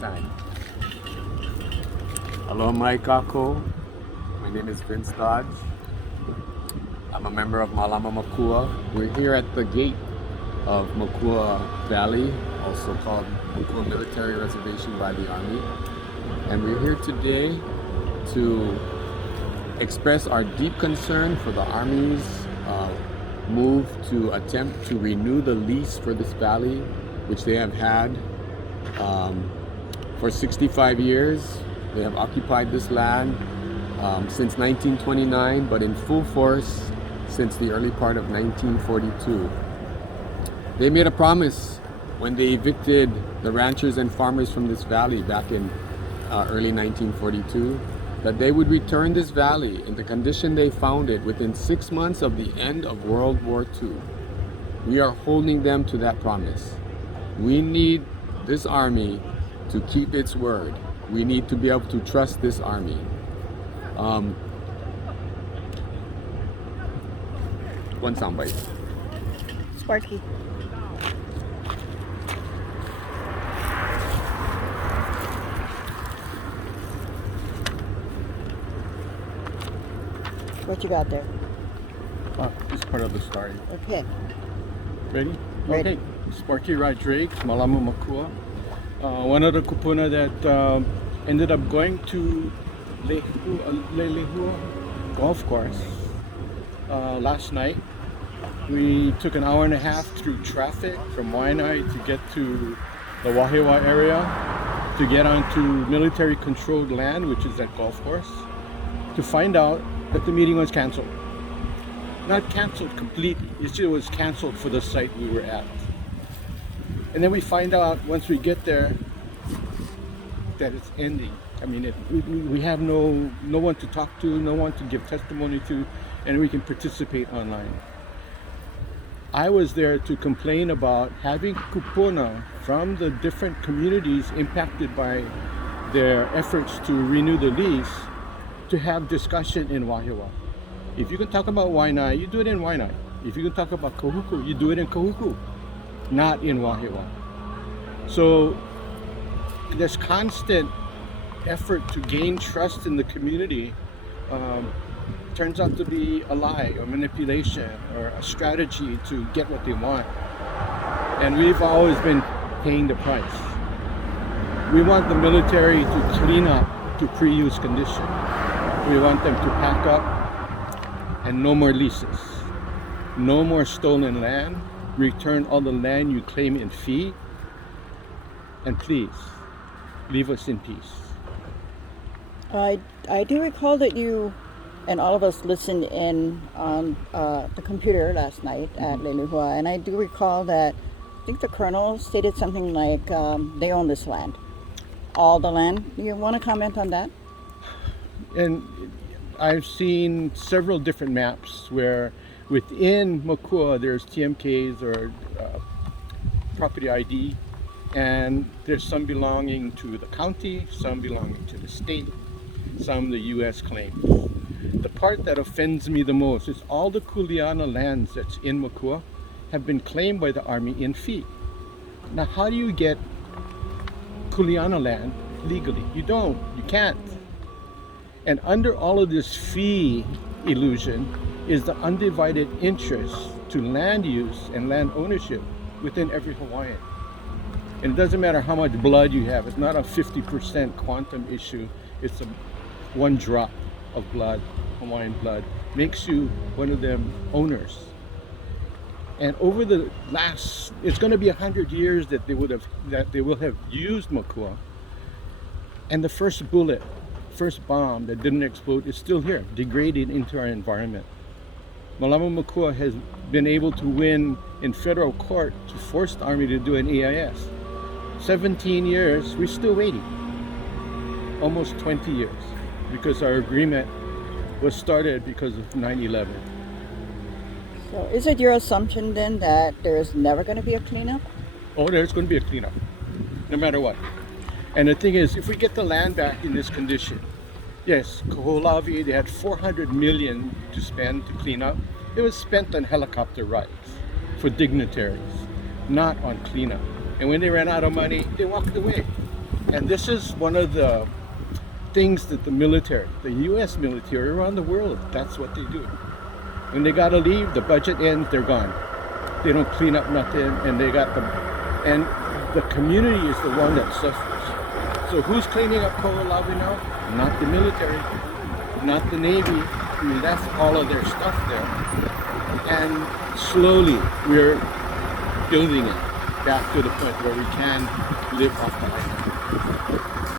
side. Hello, Kako. My name is Vince Dodge. I'm a member of Malama Makua. We're here at the gate of Makua Valley, also called Makua Military Reservation by the Army. And we're here today to express our deep concern for the Army's move to attempt to renew the lease for this valley, which they have had for 65 years. They have occupied this land since 1929, but in full force since the early part of 1942. They made a promise when they evicted the ranchers and farmers from this valley back in early 1942 that they would return this valley in the condition they found it within 6 months of the end of World War II. We are holding them to that promise. We need this army to keep its word. We need to be able to trust this army. One soundbite. Sparky. What you got there? This is part of the story. Okay. Ready? Ready. Okay. Sparky Rodriguez, Malama Makua. One of the kupuna that ended up going to Lelehua golf course last night. We took an hour and a half through traffic from Waianae to get to the Wahiawa area, to get onto military controlled land, which is that golf course, to find out that the meeting was canceled. Not canceled completely, it just was canceled for the site we were at. And then we find out once we get there that it's ending. I mean, we have no one to talk to, no one to give testimony to, and we can participate online. I was there to complain about having kupuna from the different communities impacted by their efforts to renew the lease to have discussion in Wahiawa. If you can talk about Waianae, you do it in Waianae. If you can talk about Kahuku, you do it in Kahuku, not in Wahiawa. So this constant effort to gain trust in the community turns out to be a lie or manipulation or a strategy to get what they want. And we've always been paying the price. We want the military to clean up to pre-use condition. We want them to pack up and no more leases. No more stolen land. Return all the land you claim in fee. And please, leave us in peace. I do recall that you and all of us listened in on the computer last night at Lelehua, and I do recall that I think the colonel stated something like they own this land, all the land. You want to comment on that? And I've seen several different maps where within Makua there's TMKs or property ID, and there's some belonging to the county, some belonging to the state, some the U.S. claims. The part that offends me the most is all the Kuleana lands that's in Makua have been claimed by the Army in fee. Now, how do you get Kuleana land legally? You don't. You can't. And under all of this fee illusion is the undivided interest to land use and land ownership within every Hawaiian. And it doesn't matter how much blood you have. It's not a 50% quantum issue. It's a one drop of blood, Hawaiian blood, makes you one of them owners. And over the last, it's going to be 100 years that they will have used Makua. And the first bullet, first bomb that didn't explode is still here, degraded into our environment. Malama Makua has been able to win in federal court to force the Army to do an EIS. 17 years, we're still waiting. Almost 20 years, because our agreement was started because of 9/11. So is it your assumption then that there is never going to be a cleanup? Oh, there's going to be a cleanup, no matter what. And the thing is, if we get the land back in this condition, yes, Koholavi, they had 400 million to spend to clean up. It was spent on helicopter rides for dignitaries, not on cleanup. And when they ran out of money, they walked away. And this is one of the things that the military, the U.S. military around the world, that's what they do. When they gotta leave, the budget ends, they're gone. They don't clean up nothing, and and the community is the one that suffers. So who's cleaning up Ko'olawe now? Not the military, not the Navy. We left all of their stuff there, and slowly we're building it back to the point where we can live off the island.